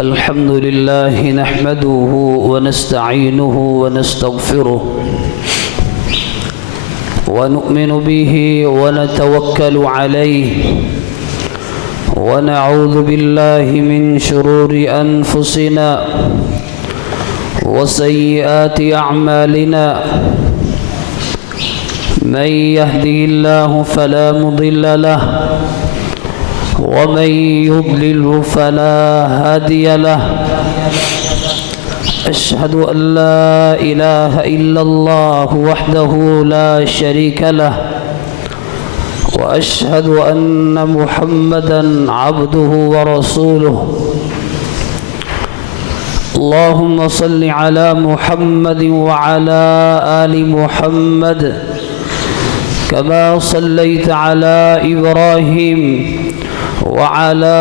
الحمد لله نحمده ونستعينه ونستغفره ونؤمن به ونتوكل عليه ونعوذ بالله من شرور أنفسنا وسيئات أعمالنا من يهده الله فلا مضل له ومن يضلله فلا هادي له أشهد أن لا إله إلا الله وحده لا شريك له وأشهد أن محمدا عبده ورسوله اللهم صل على محمد وعلى آل محمد كما صليت على إبراهيم وعلى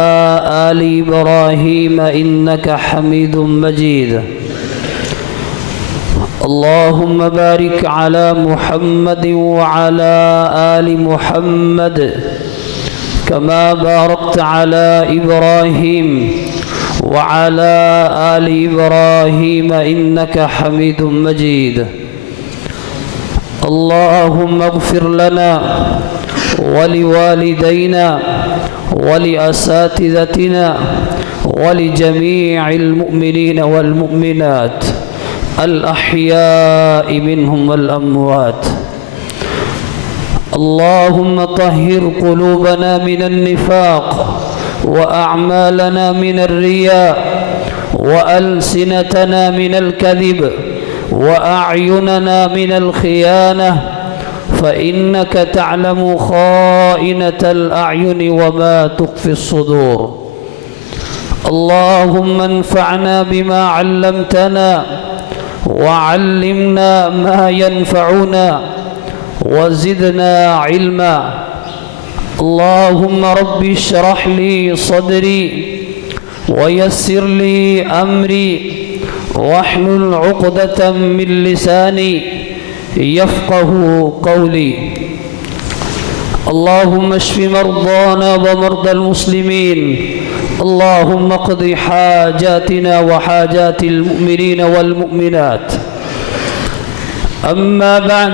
آل إبراهيم إنك حميد مجيد اللهم بارك على محمد وعلى آل محمد كما باركت على إبراهيم وعلى آل إبراهيم إنك حميد مجيد اللهم اغفر لنا ولوالدينا ولأساتذتنا ولجميع المؤمنين والمؤمنات الأحياء منهم والأموات اللهم طهر قلوبنا من النفاق وأعمالنا من الرياء وألسنتنا من الكذب وأعيننا من الخيانة فإنك تعلم خائنة الأعين وما تخفي الصدور اللهم انفعنا بما علمتنا وعلمنا ما ينفعنا وزدنا علما اللهم رب اشرح لي صدري ويسر لي أمري واحلل عقدة من لساني يفقه قولي اللهم اشف مرضانا ومرضى المسلمين اللهم اقض حاجاتنا وحاجات المؤمنين والمؤمنات أما بعد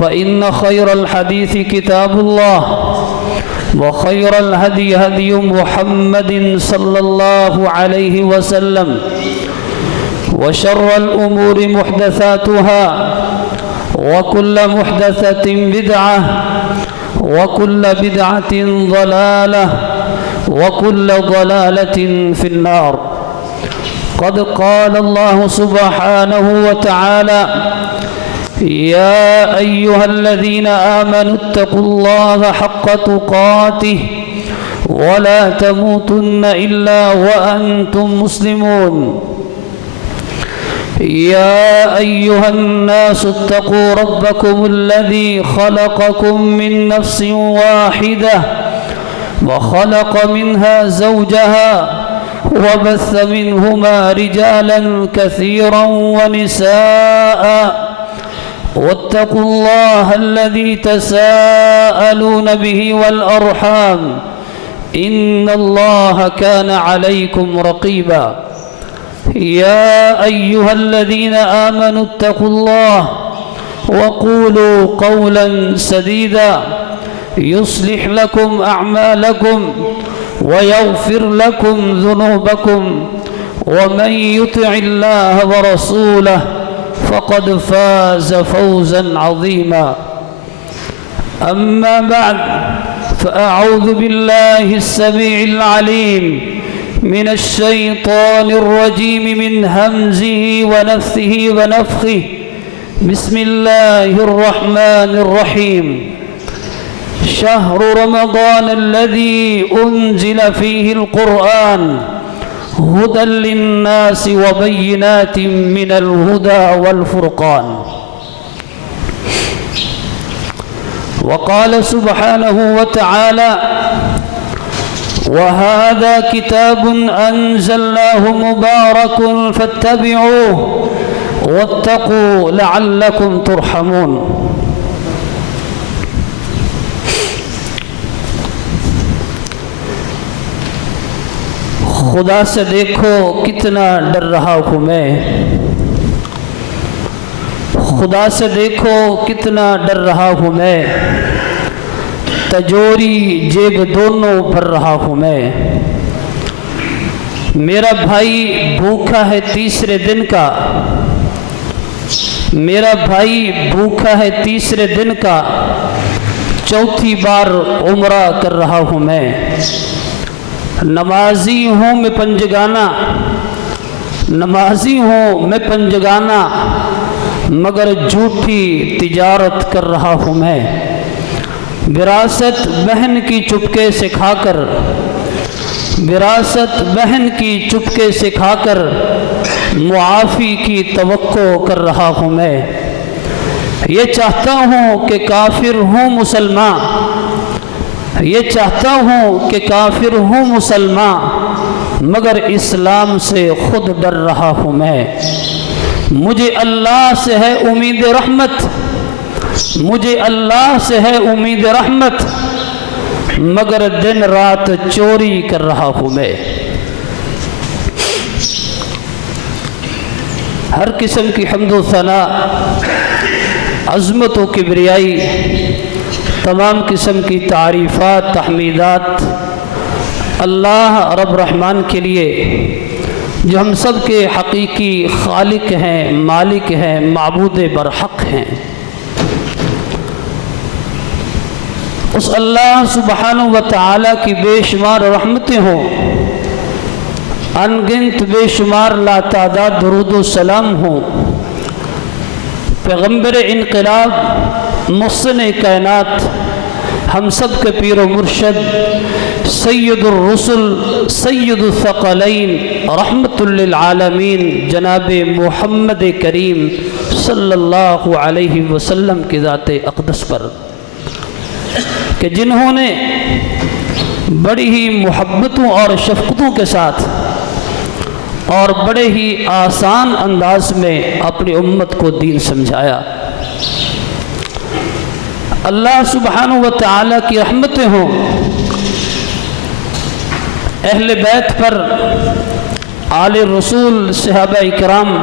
فإن خير الحديث كتاب الله وخير الهدي هدي محمد صلى الله عليه وسلم وشر الأمور محدثاتها وكل محدثة بدعة وكل بدعة ضلالة وكل ضلالة في النار قد قال الله سبحانه وتعالى يا أيها الذين آمنوا اتقوا الله حق تقاته ولا تموتن إلا وأنتم مسلمون يا أيها الناس اتقوا ربكم الذي خلقكم من نفس واحدة وخلق منها زوجها وبث منهما رجالا كثيرا ونساء واتقوا الله الذي تساءلون به والأرحام إن الله كان عليكم رقيبا يا أيها الذين آمنوا اتقوا الله وقولوا قولا سديدا يصلح لكم أعمالكم ويغفر لكم ذنوبكم ومن يطع الله ورسوله فقد فاز فوزا عظيما أما بعد فأعوذ بالله السميع العليم من الشيطان الرجيم من همزه ونفثه ونفخه بسم الله الرحمن الرحيم شهر رمضان الذي أنزل فيه القرآن هدى للناس وبينات من الهدى والفرقان وقال سبحانه وتعالى وهذا كتاب أنزلناه مبارك فاتبعوه واتقوا لعلكم ترحمون خدا سے دیکھو کتنا ڈر رہا ہوں میں، خدا سے دیکھو کتنا ڈر رہا ہوں میں، تجوری جیب دونوں بھر رہا ہوں میں۔ میرا بھائی بھوکا ہے تیسرے دن کا، میرا بھائی بھوکا ہے تیسرے دن کا، چوتھی بار عمرہ کر رہا ہوں میں۔ نمازی ہوں میں پنجگانہ، نمازی ہوں میں پنجگانہ، مگر جھوٹی تجارت کر رہا ہوں میں۔ وراثت بہن کی چپکے سے کھا کر، وراثت بہن کی چپکے سے کھا کر، معافی کی توقع کر رہا ہوں میں۔ یہ چاہتا ہوں کہ کافر ہوں مسلمان، یہ چاہتا ہوں کہ کافر ہوں مسلمان، مگر اسلام سے خود ڈر رہا ہوں میں۔ مجھے اللہ سے ہے امید رحمت، مجھے اللہ سے ہے امید رحمت، مگر دن رات چوری کر رہا ہوں میں۔ ہر قسم کی حمد و ثنا، عظمت و کبریائی، تمام قسم کی تعریفات تحمیدات اللہ رب رحمان کے لیے، جو ہم سب کے حقیقی خالق ہیں، مالک ہیں، معبود برحق ہیں۔ اس اللہ سبحانہ و تعالی کی بے شمار رحمتیں ہوں، ان گنت بے شمار لا تعداد درود و سلام ہوں، پیغمبر انقلاب محسن کائنات، ہم سب کے پیر و مرشد، سید الرسل، سید الثقلین، رحمت للعالمین، جناب محمد کریم صلی اللہ علیہ وسلم کی ذات اقدس پر، کہ جنہوں نے بڑی ہی محبتوں اور شفقتوں کے ساتھ اور بڑے ہی آسان انداز میں اپنی امت کو دین سمجھایا۔ اللہ سبحانہ و تعالی کی رحمتیں ہوں اہل بیت پر، آل رسول، صحابہ کرام،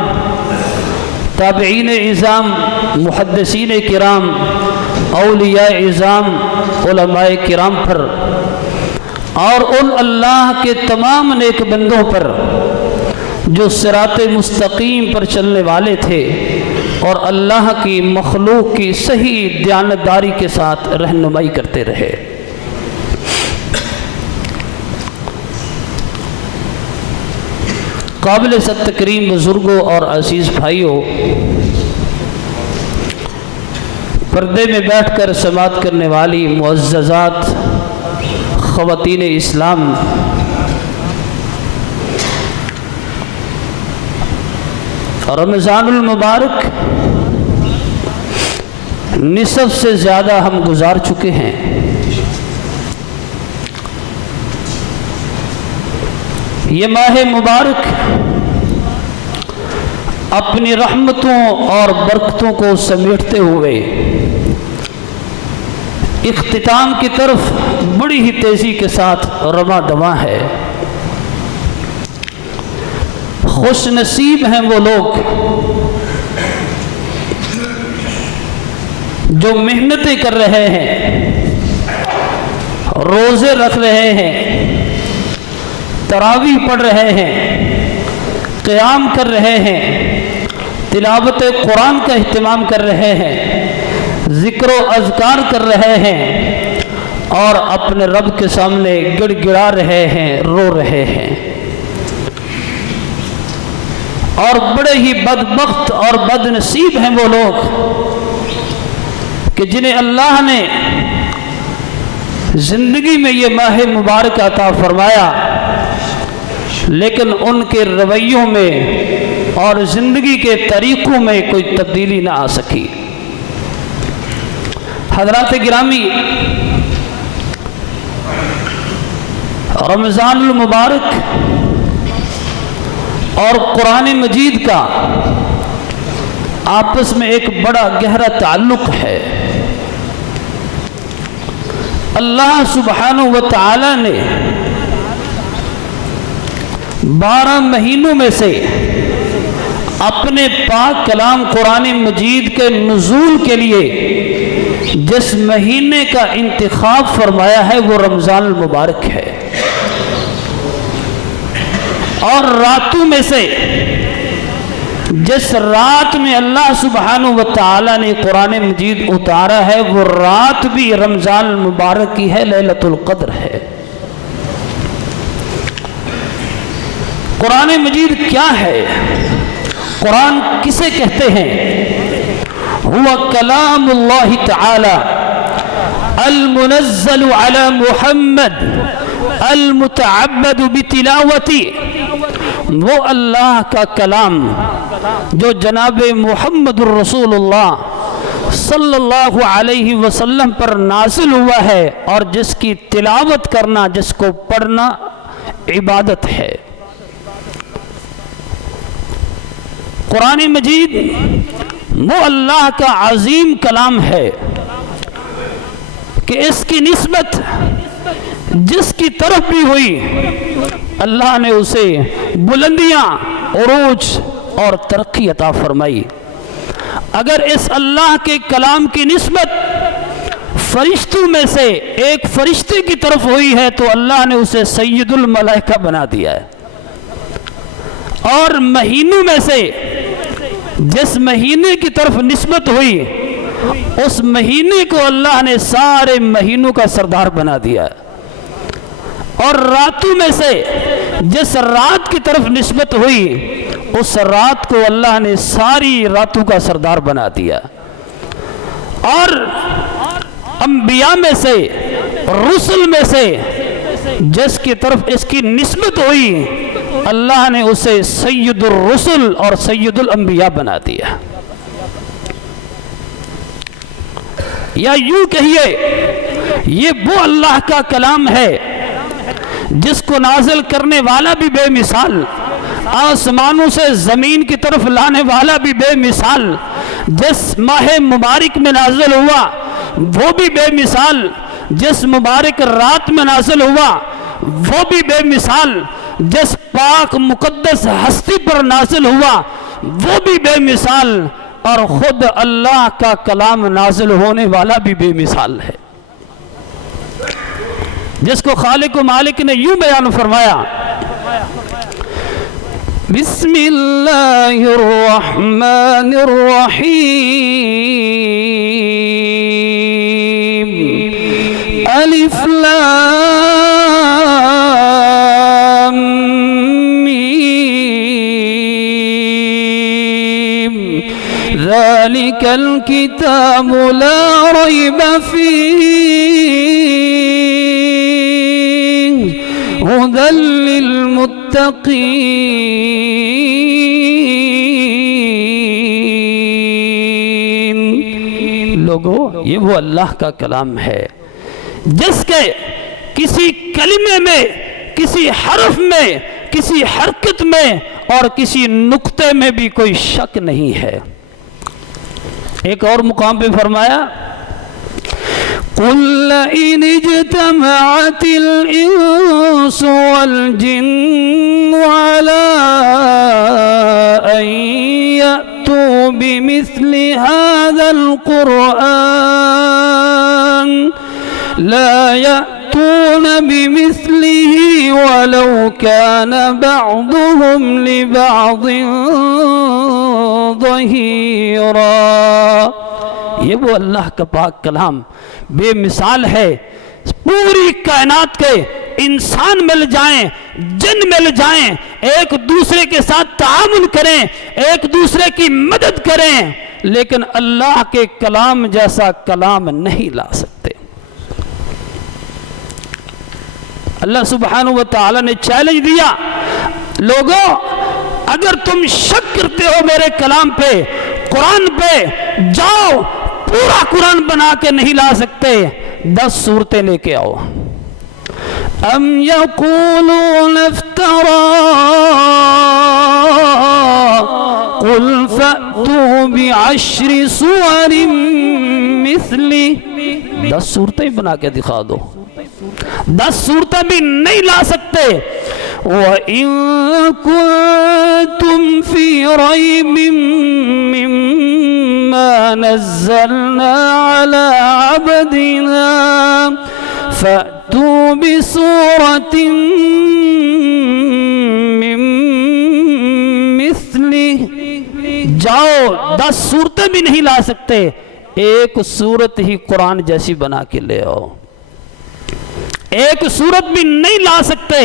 تابعین اعظام، محدثین کرام، اولیاء اعظام، علماء کرام پر، اور ان اللہ کے تمام نیک بندوں پر جو صراط مستقیم پر چلنے والے تھے اور اللہ کی مخلوق کی صحیح دیانتداری کے ساتھ رہنمائی کرتے رہے۔ قابل صد تکریم بزرگوں اور عزیز بھائیوں، پردے میں بیٹھ کر سماعت کرنے والی معززات خواتین اسلام، رمضان المبارک نصف سے زیادہ ہم گزار چکے ہیں۔ یہ ماہ مبارک اپنی رحمتوں اور برکتوں کو سمیٹتے ہوئے اختتام کی طرف بڑی ہی تیزی کے ساتھ رواں دواں ہے۔ خوش نصیب ہیں وہ لوگ جو محنتیں کر رہے ہیں، روزے رکھ رہے ہیں، تراویح پڑھ رہے ہیں، قیام کر رہے ہیں، تلاوت قرآن کا اہتمام کر رہے ہیں، ذکر و اذکار کر رہے ہیں، اور اپنے رب کے سامنے گڑ گڑا رہے ہیں، رو رہے ہیں۔ اور بڑے ہی بدبخت اور بد نصیب ہیں وہ لوگ کہ جنہیں اللہ نے زندگی میں یہ ماہ مبارک عطا فرمایا، لیکن ان کے رویوں میں اور زندگی کے طریقوں میں کوئی تبدیلی نہ آ سکی۔ حضرات گرامی، رمضان المبارک اور قرآن مجید کا آپس میں ایک بڑا گہرا تعلق ہے۔ اللہ سبحانہ و تعالی نے 12 مہینوں میں سے اپنے پاک کلام قرآن مجید کے نزول کے لیے جس مہینے کا انتخاب فرمایا ہے وہ رمضان المبارک ہے، اور راتوں میں سے جس رات میں اللہ سبحانہ و تعالی نے قرآن مجید اتارا ہے وہ رات بھی رمضان المبارک کی ہے، لیلۃ القدر ہے۔ قرآن مجید کیا ہے؟ قرآن کسے کہتے ہیں؟ ہوا کلام اللہ تعالی المنزل علی محمد المتعبد بتلاوتی، وہ اللہ کا کلام جو جناب محمد الرسول اللہ صلی اللہ علیہ وسلم پر نازل ہوا ہے اور جس کی تلاوت کرنا، جس کو پڑھنا عبادت ہے۔ قرآن مجید وہ اللہ کا عظیم کلام ہے کہ اس کی نسبت جس کی طرف بھی ہوئی اللہ نے اسے بلندیاں، عروج اور ترقی عطا فرمائی۔ اگر اس اللہ کے کلام کی نسبت فرشتوں میں سے ایک فرشتے کی طرف ہوئی ہے تو اللہ نے اسے سید الملائکہ بنا دیا ہے، اور مہینوں میں سے جس مہینے کی طرف نسبت ہوئی اس مہینے کو اللہ نے سارے مہینوں کا سردار بنا دیا ہے، اور راتوں میں سے جس رات کی طرف نسبت ہوئی اس رات کو اللہ نے ساری راتوں کا سردار بنا دیا، اور انبیاء میں سے، رسل میں سے جس کی طرف اس کی نسبت ہوئی اللہ نے اسے سید الرسل اور سید الانبیاء بنا دیا۔ یا یوں کہیے یہ وہ اللہ کا کلام ہے جس کو نازل کرنے والا بھی بے مثال، آسمانوں سے زمین کی طرف لانے والا بھی بے مثال، جس ماہ مبارک میں نازل ہوا وہ بھی بے مثال، جس مبارک رات میں نازل ہوا وہ بھی بے مثال، جس پاک مقدس ہستی پر نازل ہوا وہ بھی بے مثال، اور خود اللہ کا کلام نازل ہونے والا بھی بے مثال ہے، جس کو خالق و مالک نے یوں بیان فرمایا، بسم اللہ الرحمن الرحیم، الف لام ذلك الكتاب لا ريب فيه هدى للمتقين۔ لوگو یہ وہ اللہ کا کلام ہے جس کے کسی کلمے میں، کسی حرف میں، کسی حرکت میں اور کسی نقطے میں بھی کوئی شک نہیں ہے۔ ایک اور مقام پہ فرمایا قُلْ لَئِنِ اجْتَمَعَتِ الْإِنسُ وَالْجِنُّ عَلَىٰ أَن يَأْتُوا بِمِثْلِ هَذَا الْقُرْآنِ لَا يَأْتُونَ بِمِثْلِهِ وَلَوْ كَانَ بَعْضُهُمْ لِبَعْضٍ ظَهِيرًا۔ یہ وہ اللہ کا پاک کلام بے مثال ہے، پوری کائنات کے انسان مل جائیں، جن مل جائیں، ایک دوسرے کے ساتھ تعاون کریں، ایک دوسرے کی مدد کریں، لیکن اللہ کے کلام جیسا کلام نہیں لا سکتے۔ اللہ سبحانہ و تعالی نے چیلنج دیا، لوگو اگر تم شک کرتے ہو میرے کلام پہ، قرآن پہ، جاؤ پورا قرآن بنا کے نہیں لا سکتے، 10 سورتیں لے کے آؤ۔ ام یقولون افترا قل فأتوا بعشر سور مثلی، 10 سورتیں بنا کے دکھا دو۔ 10 سورتیں بھی نہیں لا سکتے، وَإِن كُنتُمْ فِي رَيْبٍ مِّمَّا نَزَّلْنَا عَلَى عَبْدِنَا فَأْتُوا بِسُورَةٍ مِّن مِّثْلِهِ، جاؤ 10 صورتیں بھی نہیں لا سکتے، ایک صورت ہی قرآن جیسی بنا کے لے آؤ، ایک صورت بھی نہیں لا سکتے۔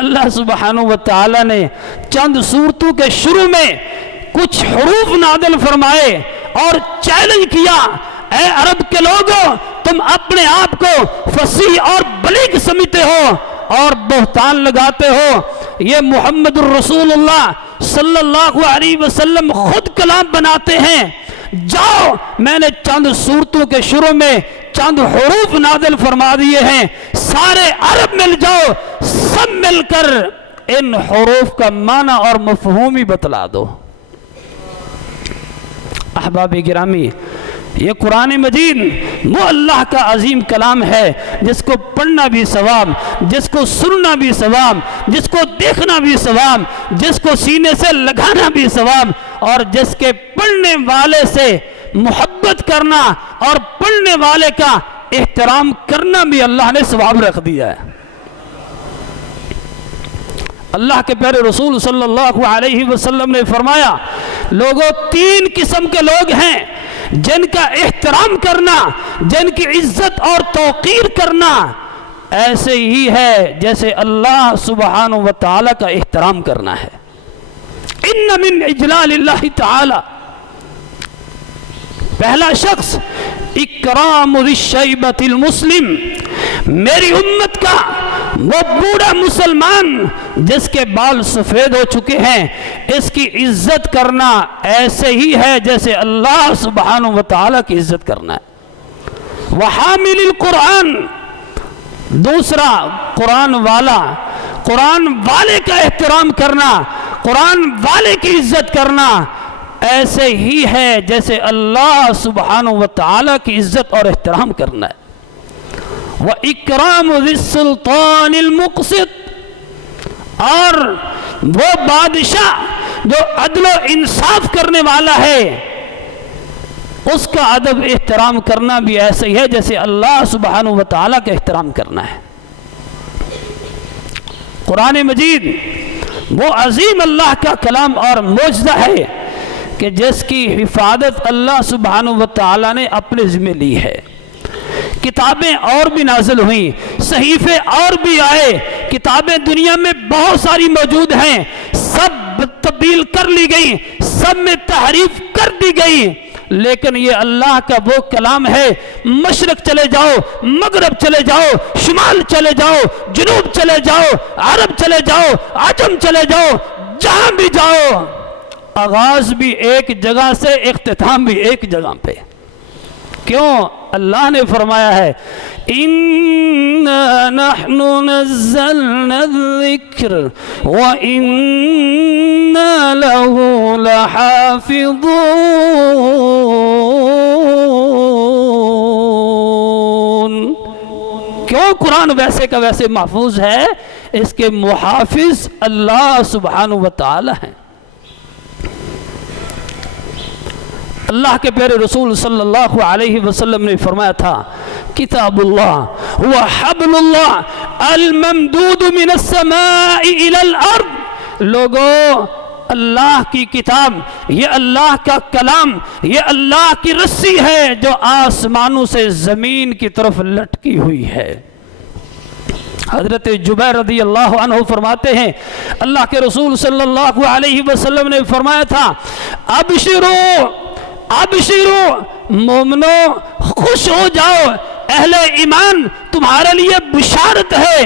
اللہ سبحانہ وتعالی نے چند صورتوں کے شروع میں کچھ حروف نازل فرمائے اور چیلنج کیا، اے عرب کے لوگوں، تم اپنے آپ کو فصیح اور بلیغ سمجھتے ہو اور بہتان لگاتے ہو، یہ محمد الرسول اللہ صلی اللہ علیہ وسلم خود کلام بناتے ہیں، جاؤ میں نے چند صورتوں کے شروع میں چند حروف نازل فرما دیے ہیں، سارے عرب مل جاؤ، سب مل کر ان حروف کا معنی اور مفہوم ہی بتلا دو۔ احباب گرامی، یہ قرآن مجید وہ اللہ کا عظیم کلام ہے جس کو پڑھنا بھی ثواب، جس کو سننا بھی ثواب، جس کو دیکھنا بھی ثواب، جس کو سینے سے لگانا بھی ثواب، اور جس کے پڑھنے والے سے محبت کرنا اور پڑھنے والے کا احترام کرنا بھی اللہ نے ثواب رکھ دیا ہے۔ اللہ کے پیارے رسول صلی اللہ علیہ وسلم نے فرمایا، لوگوں 3 قسم کے لوگ ہیں جن کا احترام کرنا، جن کی عزت اور توقیر کرنا ایسے ہی ہے جیسے اللہ سبحانہ وتعالی کا احترام کرنا ہے۔ ان من اجلال اللہ تعالی، پہلا شخص اکرام ذی الشیبۃ المسلم، میری امت کا وہ بوڑھا مسلمان جس کے بال سفید ہو چکے ہیں، اس کی عزت کرنا ایسے ہی ہے جیسے اللہ سبحانہ وتعالی کی عزت کرنا ہے۔ وحامل القرآن، دوسرا قرآن والے کا احترام کرنا، قرآن والے کی عزت کرنا ایسے ہی ہے جیسے اللہ سبحانہ وتعالی کی عزت اور احترام کرنا ہے۔ وَإِكْرَامُ ذِي السُّلْطَانِ الْمُقْسِطِ، اور وہ بادشاہ جو عدل و انصاف کرنے والا ہے اس کا ادب احترام کرنا بھی ایسے ہی ہے جیسے اللہ سبحانہ وتعالی کا احترام کرنا ہے۔ قرآن مجید وہ عظیم اللہ کا کلام اور معجزہ ہے کہ جس کی حفاظت اللہ سبحانہ وتعالی نے اپنے ذمہ لی ہے۔ کتابیں اور بھی نازل ہوئیں، صحیفے اور بھی آئے، کتابیں دنیا میں بہت ساری موجود ہیں، سب تبدیل کر لی گئیں، سب میں تحریف کر دی گئی، لیکن یہ اللہ کا وہ کلام ہے، مشرق چلے جاؤ، مغرب چلے جاؤ، شمال چلے جاؤ، جنوب چلے جاؤ، عرب چلے جاؤ، عجم چلے جاؤ، جہاں بھی جاؤ، آغاز بھی ایک جگہ سے، اختتام بھی ایک جگہ پہ۔ کیوں؟ اللہ نے فرمایا ہے اِنَّا نَحْنُ نَزَّلْنَا الذِّكْرَ وَإِنَّا لَهُ لَحَافِظُونَ۔ کیوں قرآن ویسے کا ویسے محفوظ ہے؟ اس کے محافظ اللہ سبحانہ وتعالی ہیں۔ اللہ کے پیارے رسول صلی اللہ علیہ وسلم نے فرمایا تھا، کتاب اللہ هو حبل اللہ الممدود من السماء الى الارض۔ لوگوں، اللہ کی کتاب، یہ اللہ کا کلام، یہ اللہ کی رسی ہے جو آسمانوں سے زمین کی طرف لٹکی ہوئی ہے۔ حضرت جبیر رضی اللہ عنہ فرماتے ہیں، اللہ کے رسول صلی اللہ علیہ وسلم نے فرمایا تھا، ابشرو مومنو، خوش ہو جاؤ، اہل ایمان تمہارے لیے بشارت ہے،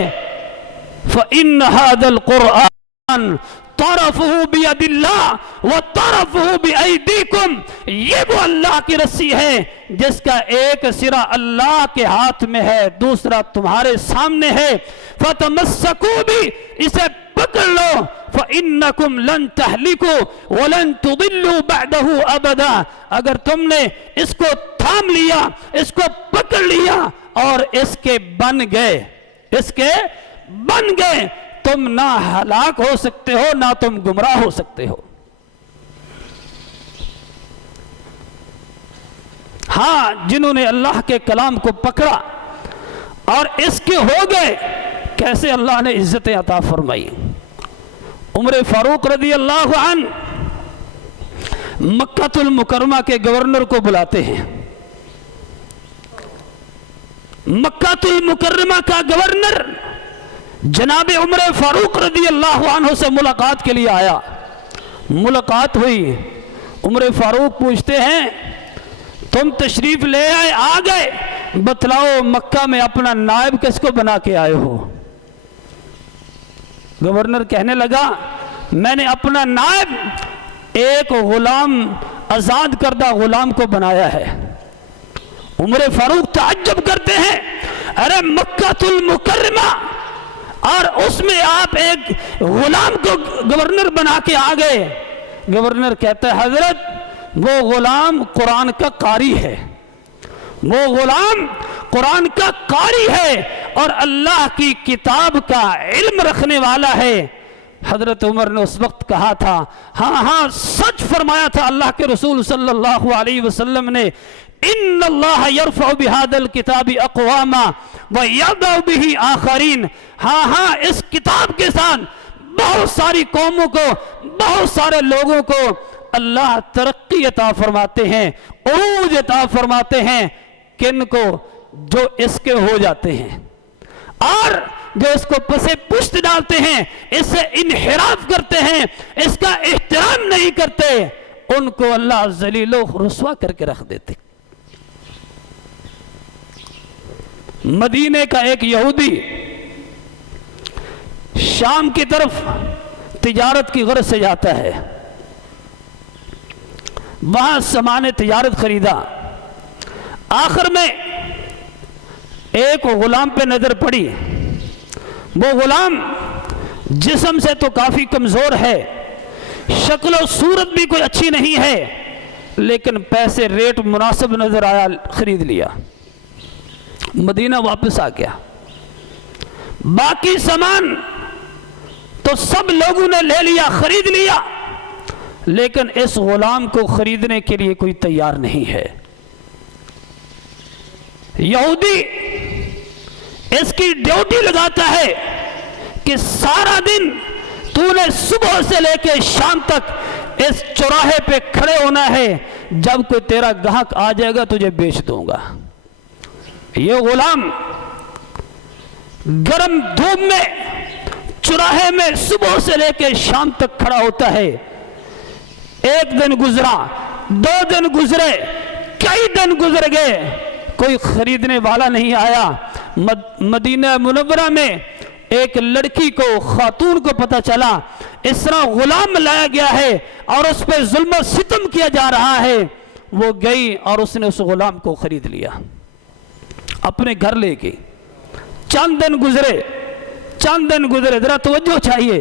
فَإِنَّ هَذَا الْقُرْآنَ طَرَفُهُ بِيَدِ اللَّهِ وَطَرَفُهُ بِأَيْدِيكُمْ۔ یہ وہ اللہ کی رسی ہے جس کا ایک سرا اللہ کے ہاتھ میں ہے، دوسرا تمہارے سامنے ہے، فَتَمَسَّكُوا بِهِ، اسے پکڑ لو، فَإِنَّكُمْ لَن تَحْلِكُوا وَلَن تُضِلُّوا بَعْدَهُ أَبَدًا۔ اگر تم نے اس کو تھام لیا، اس کو پکڑ لیا اور اس کے بن گئے، تم نہ ہلاک ہو سکتے ہو نہ تم گمراہ ہو سکتے ہو۔ ہاں، جنہوں نے اللہ کے کلام کو پکڑا اور اس کے ہو گئے، کیسے اللہ نے عزتیں عطا فرمائی۔ عمر فاروق رضی اللہ عنہ مکہ المکرمہ کے گورنر کو بلاتے ہیں۔ مکہ المکرمہ کا گورنر جناب عمر فاروق رضی اللہ عنہ سے ملاقات کے لیے آیا۔ ملاقات ہوئی، عمر فاروق پوچھتے ہیں تم تشریف لے آئے، آ گئے، بتلاؤ مکہ میں اپنا نائب کس کو بنا کے آئے ہو؟ گورنر کہنے لگا میں نے اپنا نائب ایک غلام، آزاد کردہ غلام کو بنایا ہے۔ عمر فاروق تعجب کرتے ہیں، ارے مکہ المکرمہ اور اس میں آپ ایک غلام کو گورنر بنا کے آ گئے۔ گورنر کہتا ہے حضرت وہ غلام قرآن کا قاری ہے، وہ غلام قرآن کا قاری ہے اور اللہ کی کتاب کا علم رکھنے والا ہے۔ حضرت عمر نے اس وقت کہا تھا ہاں سچ فرمایا تھا اللہ کے رسول صلی اللہ علیہ وسلم نے، ان اللہ یرفع بہذا الکتاب اقواما ویضع بہ آخرین۔ ہاں اس کتاب کے ساتھ بہت ساری قوموں کو، بہت سارے لوگوں کو اللہ ترقی عطا فرماتے ہیں، عروج عطا فرماتے ہیں، کن کو؟ جو اس کے ہو جاتے ہیں اور جو اس کو پسے پشت ڈالتے ہیں، اس سے انحراف کرتے ہیں، اس کا احترام نہیں کرتے، ان کو اللہ ذلیل و رسوا کر کے رکھ دیتے۔ مدینے کا ایک یہودی شام کی طرف تجارت کی غرض سے جاتا ہے، وہاں سامان تجارت خریدا، آخر میں ایک غلام پہ نظر پڑی۔ وہ غلام جسم سے تو کافی کمزور ہے، شکل و صورت بھی کوئی اچھی نہیں ہے، لیکن پیسے ریٹ مناسب نظر آیا، خرید لیا، مدینہ واپس آ گیا۔ باقی سامان تو سب لوگوں نے لے لیا، خرید لیا، لیکن اس غلام کو خریدنے کے لیے کوئی تیار نہیں ہے۔ یہودی اس کی ڈیوٹی لگاتا ہے کہ سارا دن تو نے صبح سے لے کے شام تک اس چوراہے پہ کھڑے ہونا ہے، جب کوئی تیرا گاہک آ جائے گا تجھے بیچ دوں گا۔ یہ غلام گرم دھوپ میں چوراہے میں صبح سے لے کے شام تک کھڑا ہوتا ہے۔ ایک دن گزرا، 2 دن گزرے، کئی دن گزر گئے، کوئی خریدنے والا نہیں آیا۔ مدینہ منورہ میں ایک لڑکی کو، خاتون کو پتہ چلا اس طرح غلام لایا گیا ہے اور اس پہ ظلم و ستم کیا جا رہا ہے۔ وہ گئی اور اس نے اس غلام کو خرید لیا، اپنے گھر لے گئی۔ چند دن گزرے، ذرا توجہ چاہیے،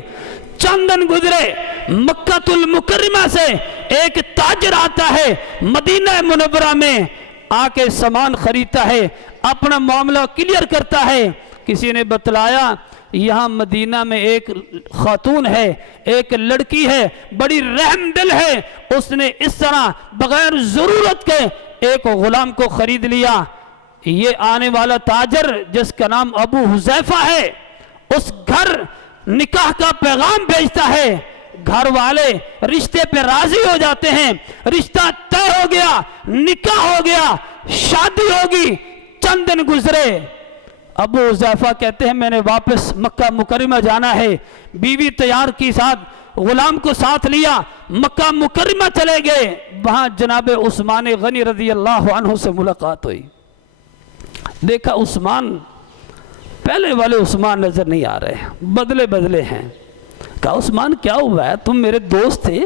چند دن گزرے، مکہ المکرمہ سے ایک تاجر آتا ہے مدینہ منورہ میں، آ کے سامان خریدتا ہے، اپنا معاملہ کلیئر کرتا ہے۔ کسی نے بتلایا یہاں مدینہ میں ایک خاتون ہے، ایک لڑکی ہے، بڑی رحم دل ہے، اس نے اس طرح بغیر ضرورت کے ایک غلام کو خرید لیا۔ یہ آنے والا تاجر جس کا نام ابو حذیفہ ہے، اس گھر نکاح کا پیغام بھیجتا ہے، گھر والے رشتے پہ راضی ہو جاتے ہیں، رشتہ طے ہو گیا، نکاح ہو گیا، شادی ہوگی۔ چند دن گزرے، ابو حذیفہ کہتے ہیں میں نے واپس مکہ مکرمہ جانا ہے، بیوی تیار کی، ساتھ غلام کو ساتھ لیا، مکہ مکرمہ چلے گئے۔ وہاں جناب عثمان غنی رضی اللہ عنہ سے ملاقات ہوئی، دیکھا عثمان پہلے والے عثمان نظر نہیں آ رہے، بدلے ہیں۔ کہا عثمان کیا ہوا ہے؟ تم میرے دوست تھے،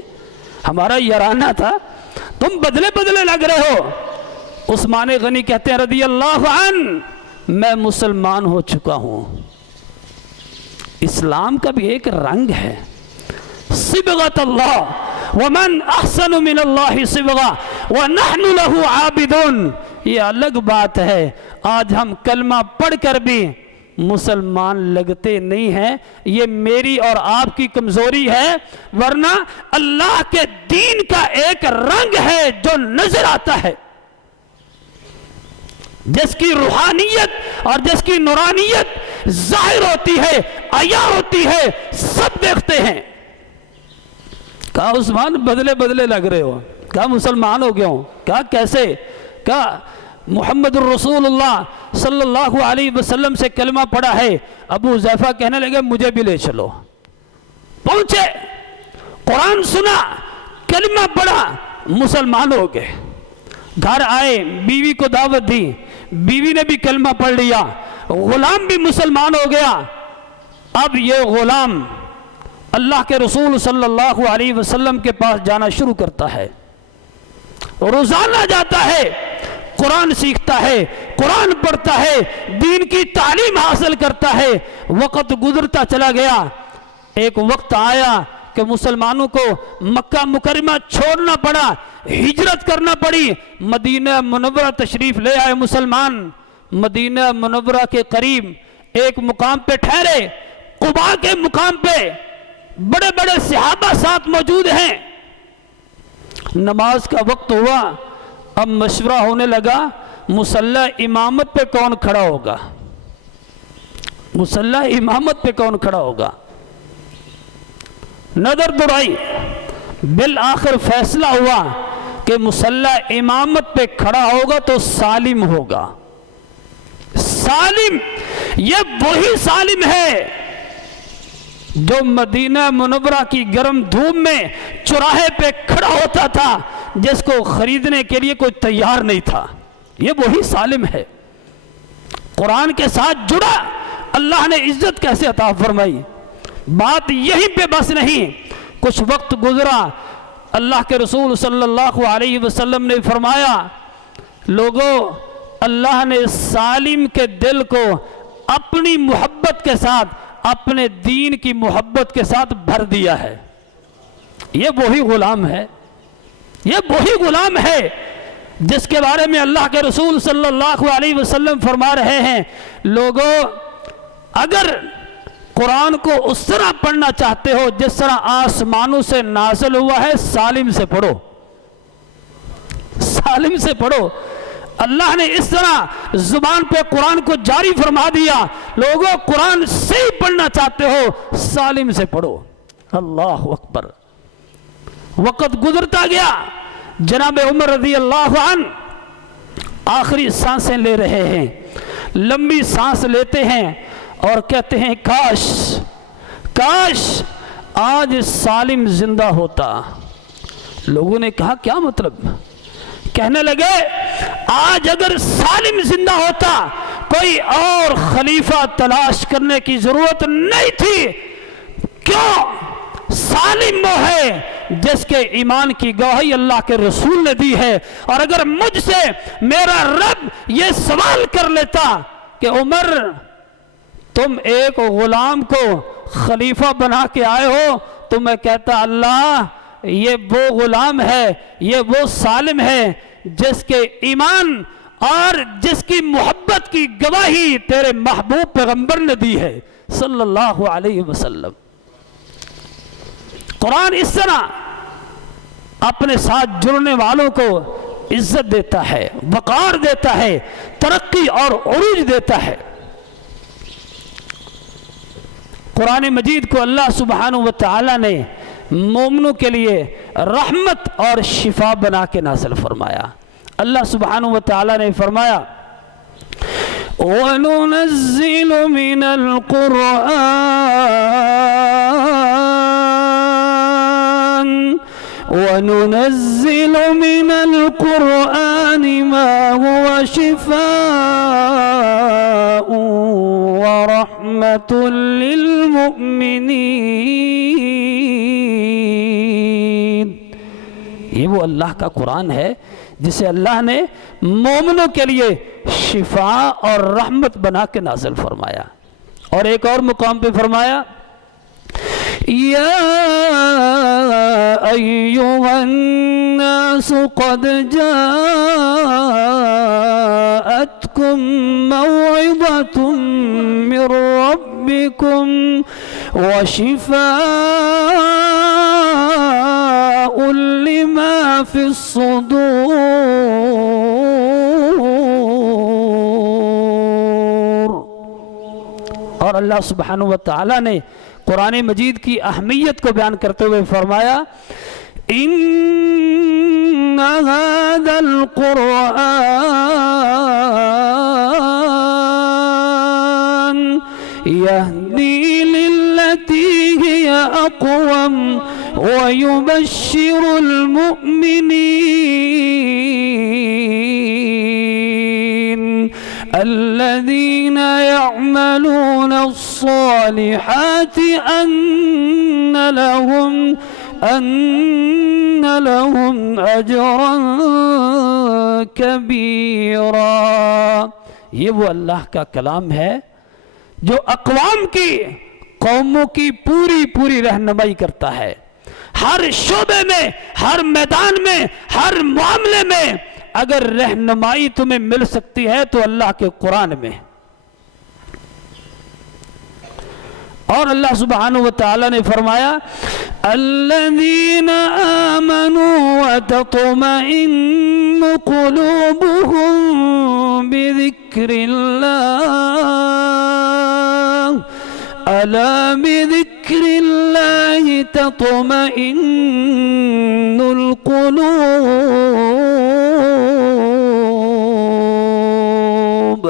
ہمارا یارانہ تھا، تم بدلے لگ رہے ہو۔ عثمان غنی کہتے ہیں رضی اللہ عنہ میں مسلمان ہو چکا ہوں۔ اسلام کا بھی ایک رنگ ہے، صبغۃ اللہ ومن احسن من اللہ صبغہ ونحن له عابدون، یہ الگ بات ہے۔ آج ہم کلمہ پڑھ کر بھی مسلمان لگتے نہیں ہیں. یہ میری اور آپ کی کمزوری ہے، ورنہ اللہ کے دین کا ایک رنگ ہے جو نظر آتا ہے، جس کی روحانیت اور جس کی نورانیت ظاہر ہوتی ہے، عیاں ہوتی ہے، سب دیکھتے ہیں. کہا عثمان بدلے بدلے لگ رہے ہو، کہا مسلمان ہو گیا ہوں، کہا کیسے؟ کہا محمد الرسول اللہ صلی اللہ علیہ وسلم سے کلمہ پڑھا ہے. ابو حذیفہ کہنے لگے مجھے بھی لے چلو. پہنچے، قرآن سنا، کلمہ پڑھا، مسلمان ہو گئے. گھر آئے، بیوی کو دعوت دی، بیوی نے بھی کلمہ پڑھ لیا، غلام بھی مسلمان ہو گیا. اب یہ غلام اللہ کے رسول صلی اللہ علیہ وسلم کے پاس جانا شروع کرتا ہے، روزانہ جاتا ہے، قرآن سیکھتا ہے، قرآن پڑھتا ہے، دین کی تعلیم حاصل کرتا ہے. وقت گزرتا چلا گیا. ایک وقت آیا کہ مسلمانوں کو مکہ مکرمہ چھوڑنا پڑا، ہجرت کرنا پڑی. مدینہ منورہ تشریف لے آئے مسلمان. مدینہ منورہ کے قریب ایک مقام پہ ٹھہرے، قباء کے مقام پہ بڑے بڑے صحابہ ساتھ موجود ہیں. نماز کا وقت ہوا. اب مشورہ ہونے لگا مصلی امامت پہ کون کھڑا ہوگا، مصلی امامت پہ کون کھڑا ہوگا. نظر دوڑائی، بالآخر فیصلہ ہوا کہ مصلی امامت پہ کھڑا ہوگا تو سالم ہوگا. سالم، یہ وہی سالم ہے جو مدینہ منورہ کی گرم دھوپ میں چوراہے پہ کھڑا ہوتا تھا، جس کو خریدنے کے لیے کوئی تیار نہیں تھا. یہ وہی سالم ہے. قرآن کے ساتھ جڑا، اللہ نے عزت کیسے عطا فرمائی. بات یہیں پہ بس نہیں، کچھ وقت گزرا. اللہ کے رسول صلی اللہ علیہ وسلم نے فرمایا لوگوں، اللہ نے سالم کے دل کو اپنی محبت کے ساتھ، اپنے دین کی محبت کے ساتھ بھر دیا ہے. یہ وہی غلام ہے، یہ وہی غلام ہے جس کے بارے میں اللہ کے رسول صلی اللہ علیہ وسلم فرما رہے ہیں لوگوں، اگر قرآن کو اس طرح پڑھنا چاہتے ہو جس طرح آسمانوں سے نازل ہوا ہے، سالم سے پڑھو، سالم سے پڑھو. اللہ نے اس طرح زبان پہ قرآن کو جاری فرما دیا. لوگوں، قرآن سے ہی پڑھنا چاہتے ہو، سالم سے پڑھو. اللہ اکبر. وقت گزرتا گیا. جناب عمر رضی اللہ عنہ آخری سانسیں لے رہے ہیں، لمبی سانس لیتے ہیں اور کہتے ہیں کاش کاش آج سالم زندہ ہوتا. لوگوں نے کہا کیا مطلب؟ کہنے لگے آج اگر سالم زندہ ہوتا کوئی اور خلیفہ تلاش کرنے کی ضرورت نہیں تھی. کیوں؟ سالم وہ ہے جس کے ایمان کی گواہی اللہ کے رسول نے دی ہے. اور اگر مجھ سے میرا رب یہ سوال کر لیتا کہ عمر تم ایک غلام کو خلیفہ بنا کے آئے ہو، تو میں کہتا اللہ یہ وہ غلام ہے، یہ وہ سالم ہے جس کے ایمان اور جس کی محبت کی گواہی تیرے محبوب پیغمبر نے دی ہے صلی اللہ علیہ وسلم. قرآن اس طرح اپنے ساتھ جڑنے والوں کو عزت دیتا ہے، وقار دیتا ہے، ترقی اور عروج دیتا ہے. قرآن مجید کو اللہ سبحانہ و تعالی نے مومنوں کے لیے رحمت اور شفا بنا کے نازل فرمایا. اللہ سبحانہ و تعالی نے فرمایا وَنُنَزِّلُ مِنَ الْقُرْآنِ مَا هُوَ شِفَاءٌ وَرَحْمَةٌ لِّلْمُؤْمِنِينَ. یہ وہ اللہ کا قرآن ہے جسے اللہ نے مومنوں کے لیے شفا اور رحمت بنا کے نازل فرمایا. اور ایک اور مقام پہ فرمایا یا ایھا الناس قد جاءتکم موعظۃ من وشفاء لما في الصدور۔ اور اللہ سبحانہ وتعالی نے قرآن مجید کی اہمیت کو بیان کرتے ہوئے فرمایا ان هذا القرآن يهدي للتي هي أقوم ويبشر المؤمنين الذين يعملون الصالحات أن لهم أجرا كبيرا۔ یہ وہ اللہ کا کلام ہے جو اقوام کی قوموں کی پوری رہنمائی کرتا ہے، ہر شعبے میں، ہر میدان میں، ہر معاملے میں اگر رہنمائی تمہیں مل سکتی ہے تو اللہ کے قرآن میں۔ اور اللہ سبحانہ وتعالی نے فرمایا الذین آمنوا وتطمئن قلوبهم بذکر اللہ الا بذکر اللہ تطمئن القلوب۔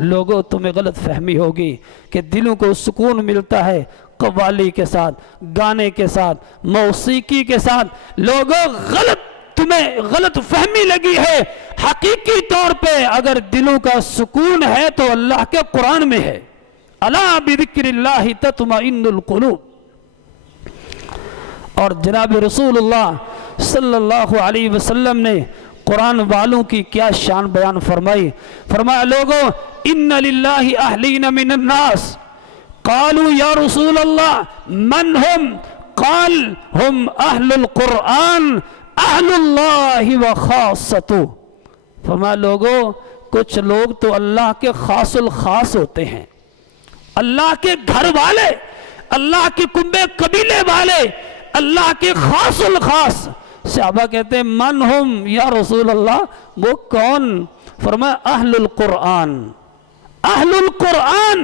لوگوں تمہیں غلط فہمی ہوگی کہ دلوں کو سکون ملتا ہے قوالی کے ساتھ، گانے کے ساتھ، موسیقی کے ساتھ۔ لوگوں تمہیں غلط فہمی لگی ہے، حقیقی طور پہ اگر دلوں کا سکون ہے تو اللہ کے قرآن میں ہے۔ الا بذکر اللہ تطمئن القلوب۔ اور جناب رسول اللہ صلی اللہ علیہ وسلم نے قرآن والوں کی کیا شان بیان فرمائی۔ فرمایا لوگوں ان للہ اہلین من الناس قالوا یا رسول اللہ من ہم قال ہم اہل القرآن اہل اللہ وخاصتہ۔ فرمایا لوگوں کچھ لوگ تو اللہ کے خاص الخاص ہوتے ہیں، اللہ کے گھر والے، اللہ کے کنبے قبیلے والے، اللہ کے خاص الخاص۔ صحابہ کہتے ہیں من ہم یا رسول اللہ، وہ کون؟ فرمایا اہل القرآن، اہل القرآن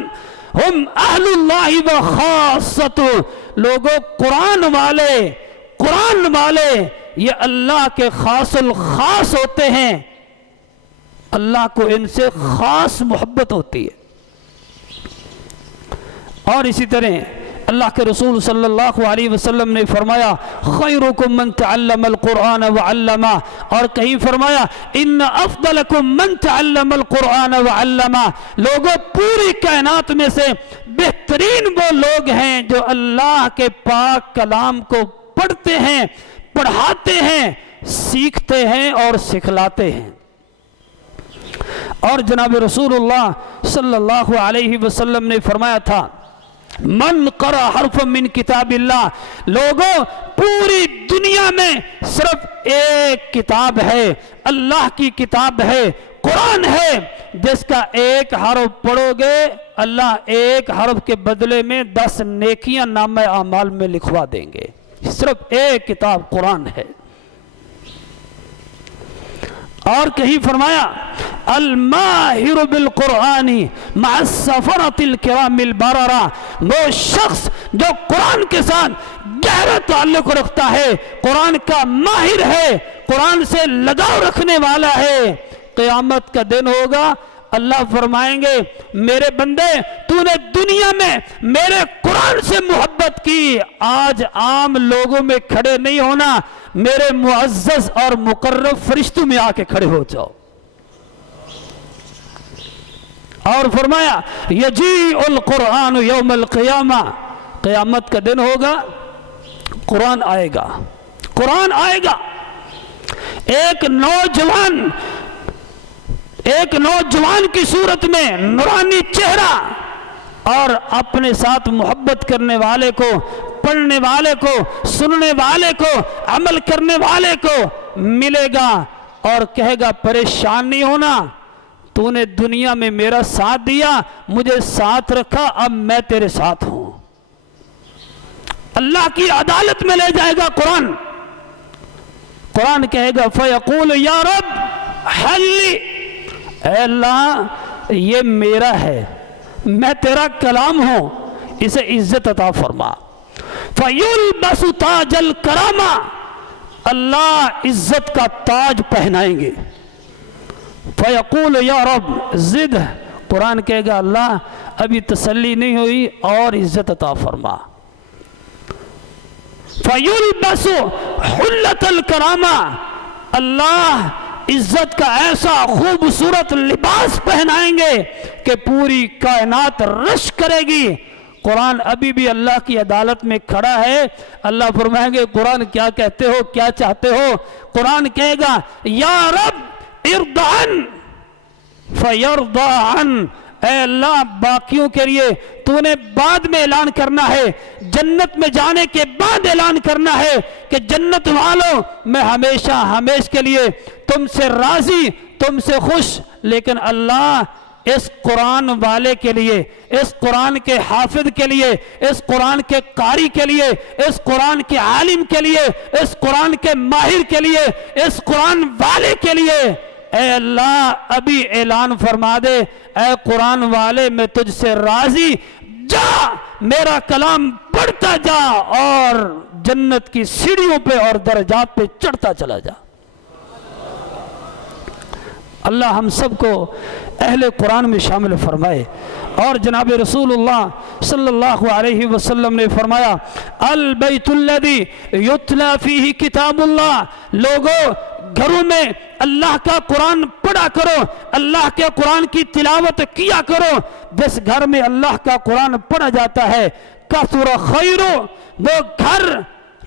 ہم اہل اللہ وخاصتہ۔ لوگوں قرآن والے یہ اللہ کے خاص الخاص ہوتے ہیں، اللہ کو ان سے خاص محبت ہوتی ہے۔ اور اسی طرح اللہ کے رسول صلی اللہ علیہ وسلم نے فرمایا خیرکم من تعلم القرآن وعلمہ، اور کہیں فرمایا ان افضلکم من تعلم القرآن وعلمہ۔ لوگوں پوری کائنات میں سے بہترین وہ لوگ ہیں جو اللہ کے پاک کلام کو پڑھتے ہیں، پڑھاتے ہیں، سیکھتے ہیں اور سکھلاتے ہیں۔ اور جناب رسول اللہ صلی اللہ علیہ وسلم نے فرمایا تھا من قرأ حرف من کتاب اللہ۔ لوگوں پوری دنیا میں صرف ایک کتاب ہے، اللہ کی کتاب ہے، قرآن ہے، جس کا ایک حرف پڑھو گے اللہ ایک حرف کے بدلے میں 10 نیکیاں نامہ اعمال میں لکھوا دیں گے۔ صرف ایک کتاب قرآن ہے۔ اور کہیں فرمایا الماہر بالقرآن مع السفرۃ الکرام البررہ۔ وہ شخص جو قرآن کے ساتھ گہرا تعلق رکھتا ہے، قرآن کا ماہر ہے، قرآن سے لگاؤ رکھنے والا ہے، قیامت کا دن ہوگا اللہ فرمائیں گے میرے بندے تو نے دنیا میں میرے قرآن سے محبت کی، آج عام لوگوں میں کھڑے نہیں ہونا، میرے معزز اور مقرب فرشتوں میں آ کے کھڑے ہو جاؤ۔ اور فرمایا یجیء القرآن یوم القیامہ، قیامت کا دن ہوگا قرآن آئے گا، قرآن آئے گا۔ ایک نوجوان کی صورت میں نورانی چہرہ، اور اپنے ساتھ محبت کرنے والے کو، پڑھنے والے کو، سننے والے کو، عمل کرنے والے کو ملے گا اور کہے گا پریشان نہیں ہونا، تو نے دنیا میں میرا ساتھ دیا، مجھے ساتھ رکھا، اب میں تیرے ساتھ ہوں۔ اللہ کی عدالت میں لے جائے گا قرآن. قرآن کہے گا فَيَقُولُ يَا رَبْ حَلِّ، اے اللہ یہ میرا ہے، میں تیرا کلام ہوں، اسے عزت عطا فرما. فَيُلْبَسُ تَاجَ الْكَرَامَةِ، اللہ عزت کا تاج پہنائیں گے. فَيَقُولُ يَا رَبْ زِدْ، قرآن کہے گا اللہ ابھی تسلی نہیں ہوئی اور عزت عطا فرما. فَيُلْبَسُ حُلَّةَ الْكَرَامَةِ، اللہ عزت کا ایسا خوبصورت لباس پہنائیں گے کہ پوری کائنات رش کرے گی. قرآن ابھی بھی اللہ کی عدالت میں کھڑا ہے. اللہ فرمائیں گے قرآن کیا کہتے ہو، کیا چاہتے ہو؟ قرآن کہے گا یا رب ارض عن فیرضى عن، اے اللہ باقیوں کے لیے تو نے بعد میں اعلان کرنا ہے، جنت میں جانے کے بعد اعلان کرنا ہے کہ جنت والوں میں ہمیشہ ہمیش کے لیے تم سے راضی، تم سے خوش. لیکن اللہ اس قرآن والے کے لیے، اس قرآن کے حافظ کے لیے، اس قرآن کے قاری کے لیے، اس قرآن کے عالم کے لیے، اس قرآن کے ماہر کے لیے، اس قرآن والے کے لیے اے اللہ ابھی اعلان فرما دے، اے قرآن والے میں تجھ سے راضی، جا میرا کلام پڑھتا جا اور جنت کی سیڑھیوں پہ اور درجات پہ چڑھتا چلا جا. اللہ ہم سب کو اہل قرآن میں شامل فرمائے. اور جناب رسول اللہ صلی اللہ علیہ وسلم نے فرمایا البیت الذی یتلی فیہ کتاب اللہ، لوگوں گھروں میں اللہ کا قرآن پڑھا کرو، اللہ کے قرآن کی تلاوت کیا کرو. جس گھر میں اللہ کا قرآن پڑھا جاتا ہے کثر خیر، وہ گھر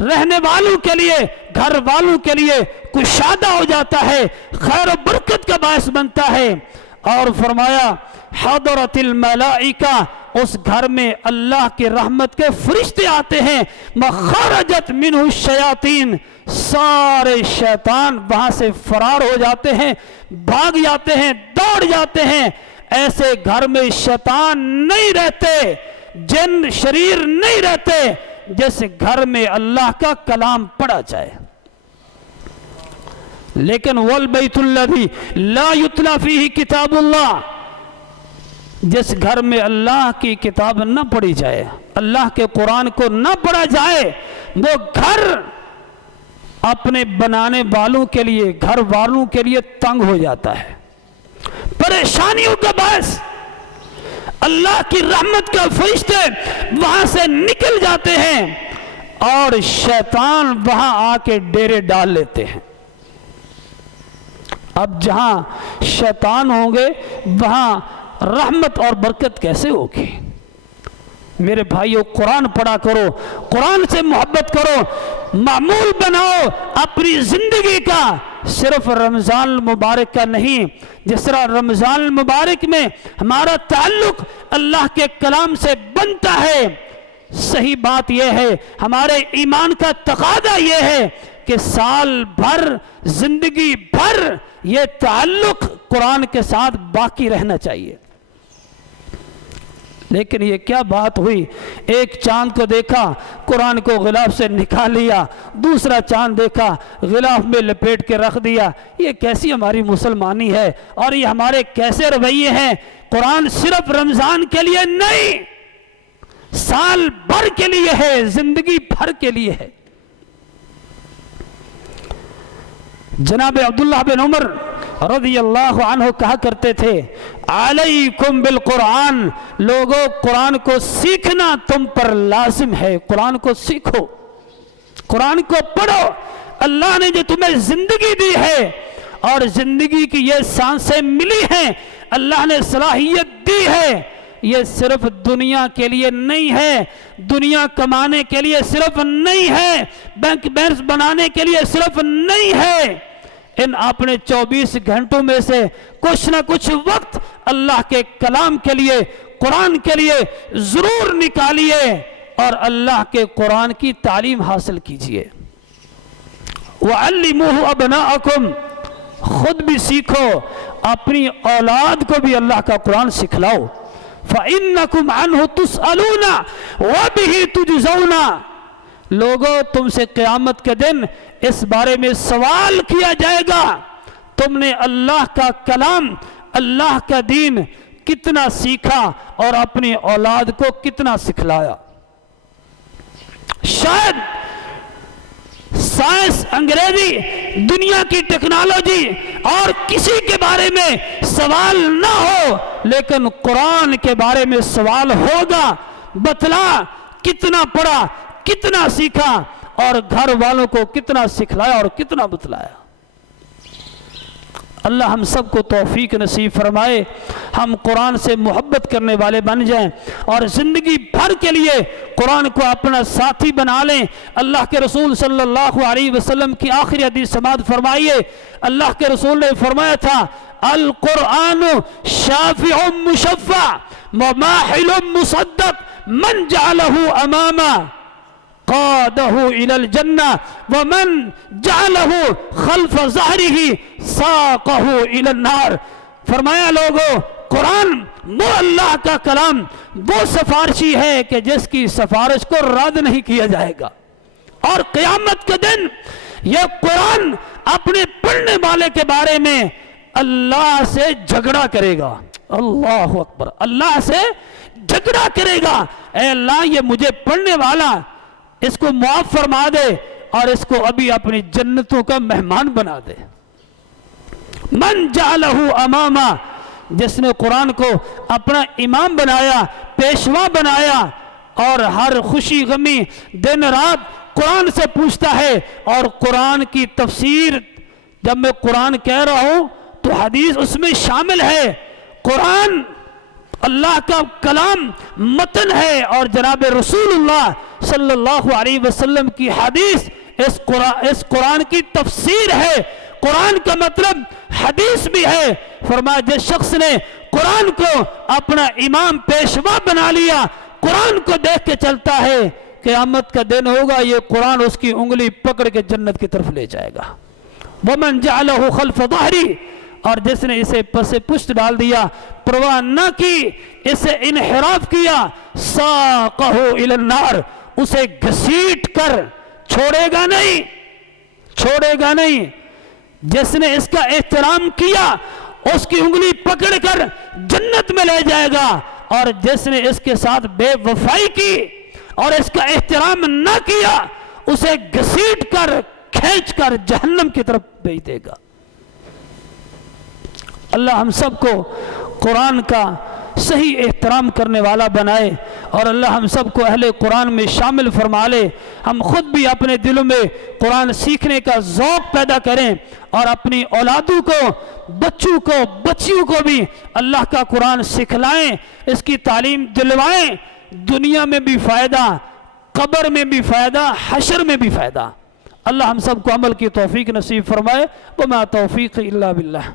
رہنے والوں کے لیے، گھر والوں کے لیے کشادہ ہو جاتا ہے، خیر و برکت کا باعث بنتا ہے. اور فرمایا حضرت الملائکہ، اس گھر میں اللہ کی رحمت کے فرشتے آتے ہیں. مخرجت منہ الشیاطین، سارے شیطان وہاں سے فرار ہو جاتے ہیں، بھاگ جاتے ہیں، دوڑ جاتے ہیں. ایسے گھر میں شیطان نہیں رہتے، جن شریر نہیں رہتے جس گھر میں اللہ کا کلام پڑھا جائے. لیکن والبیت الذی لا یتلی فیہ کتاب اللہ، جس گھر میں اللہ کی کتاب نہ پڑھی جائے، اللہ کے قرآن کو نہ پڑھا جائے، وہ گھر اپنے بنانے والوں کے لیے، گھر والوں کے لیے تنگ ہو جاتا ہے، پریشانیوں کا باعث. اللہ کی رحمت کا فرشتے وہاں سے نکل جاتے ہیں اور شیطان وہاں آ کے ڈیرے ڈال لیتے ہیں. اب جہاں شیطان ہوں گے وہاں رحمت اور برکت کیسے ہوگی؟ میرے بھائیو قرآن پڑھا کرو، قرآن سے محبت کرو، معمول بناؤ اپنی زندگی کا، صرف رمضان المبارک کا نہیں. جس طرح رمضان المبارک میں ہمارا تعلق اللہ کے کلام سے بنتا ہے، صحیح بات یہ ہے، ہمارے ایمان کا تقاضا یہ ہے کہ سال بھر، زندگی بھر یہ تعلق قرآن کے ساتھ باقی رہنا چاہیے. لیکن یہ کیا بات ہوئی، ایک چاند کو دیکھا قرآن کو غلاف سے نکال لیا، دوسرا چاند دیکھا غلاف میں لپیٹ کے رکھ دیا. یہ کیسی ہماری مسلمانی ہے اور یہ ہمارے کیسے رویے ہیں؟ قرآن صرف رمضان کے لیے نہیں، سال بھر کے لیے ہے، زندگی بھر کے لیے ہے. جناب عبداللہ بن عمر رضی اللہ عنہ کہا کرتے تھے علیکم بالقرآن، لوگوں قرآن کو سیکھنا تم پر لازم ہے. قرآن کو سیکھو، قرآن کو پڑھو. اللہ نے جو تمہیں زندگی دی ہے اور زندگی کی یہ سانسیں ملی ہیں، اللہ نے صلاحیت دی ہے، یہ صرف دنیا کے لیے نہیں ہے، دنیا کمانے کے لیے صرف نہیں ہے، بینک بیلنس بنانے کے لیے صرف نہیں ہے. ان اپنے 24 گھنٹوں میں سے کچھ نہ کچھ وقت اللہ کے کلام کے لیے، قرآن کے لیے ضرور نکالیے اور اللہ کے قرآن کی تعلیم حاصل کیجئے. وَعَلِّمُوهُ أَبْنَاءَكُمْ، خود بھی سیکھو، اپنی اولاد کو بھی اللہ کا قرآن سکھلاؤ. فَإِنَّكُمْ عَنْهُ تُسْأَلُونَ وَبِهِ تُجْزَوْنَ، لوگوں تم سے قیامت کے دن اس بارے میں سوال کیا جائے گا، تم نے اللہ کا کلام، اللہ کا دین کتنا سیکھا اور اپنی اولاد کو کتنا سکھلایا۔ شاید سائنس، انگریزی، دنیا کی ٹیکنالوجی اور کسی کے بارے میں سوال نہ ہو، لیکن قرآن کے بارے میں سوال ہوگا۔ بتلا کتنا پڑھا، کتنا سیکھا اور گھر والوں کو کتنا سکھلایا اور کتنا بتلایا۔ اللہ ہم سب کو توفیق نصیب فرمائے، ہم قرآن سے محبت کرنے والے بن جائیں اور زندگی بھر کے لیے قرآن کو اپنا ساتھی بنا لیں۔ اللہ کے رسول صلی اللہ علیہ وسلم کی آخری حدیث سماعت فرمائیے۔ اللہ کے رسول نے فرمایا تھا، القرآن شافع مشفع وماحل مصدق من جعلہ امامہ قادہ الی الجنہ ومن جعلہ خلف ظہرہ ساقہ الی النار۔ فرمایا لوگوں، قرآن وہ اللہ کا کلام، وہ سفارشی ہے کہ جس کی سفارش کو رد نہیں کیا جائے گا، اور قیامت کے دن یہ قرآن اپنے پڑھنے والے کے بارے میں اللہ سے جھگڑا کرے گا۔ اللہ اکبر، اللہ سے جھگڑا کرے گا، اے اللہ یہ مجھے پڑھنے والا، اس کو معاف فرما دے اور اس کو ابھی اپنی جنتوں کا مہمان بنا دے۔ من جعلہ امامہ، جس نے قرآن کو اپنا امام بنایا، پیشوا بنایا، اور ہر خوشی غمی دن رات قرآن سے پوچھتا ہے، اور قرآن کی تفسیر، جب میں قرآن کہہ رہا ہوں تو حدیث اس میں شامل ہے۔ قرآن اللہ کا کلام متن ہے، اور جناب رسول اللہ صلی اللہ علیہ وسلم کی حدیث اس قرآن کی تفسیر ہے۔ قرآن کا مطلب حدیث بھی ہے۔ فرمایا جس شخص نے قرآن کو اپنا امام پیشوا بنا لیا، قرآن کو دیکھ کے چلتا ہے، قیامت کا دن ہوگا یہ قرآن اس کی انگلی پکڑ کے جنت کی طرف لے جائے گا۔ وَمَنْ جَعَلَهُ خَلْفَ ظَهْرِهِ، اور جس نے اسے پس پشت ڈال دیا، پرواہ نہ کی، اسے انحراف کیا، ساقہ الی النار، اسے گھسیٹ کر چھوڑے گا نہیں، چھوڑے گا نہیں۔ جس نے اس کا احترام کیا اس کی انگلی پکڑ کر جنت میں لے جائے گا، اور جس نے اس کے ساتھ بے وفائی کی اور اس کا احترام نہ کیا اسے گھسیٹ کر کھینچ کر جہنم کی طرف بھیج دے گا۔ اللہ ہم سب کو قرآن کا صحیح احترام کرنے والا بنائے، اور اللہ ہم سب کو اہل قرآن میں شامل فرما لے۔ ہم خود بھی اپنے دلوں میں قرآن سیکھنے کا ذوق پیدا کریں، اور اپنی اولادوں کو، بچوں کو، بچیوں کو بھی اللہ کا قرآن سکھلائیں، اس کی تعلیم دلوائیں۔ دنیا میں بھی فائدہ، قبر میں بھی فائدہ، حشر میں بھی فائدہ۔ اللہ ہم سب کو عمل کی توفیق نصیب فرمائے۔ وما توفیق الا باللہ۔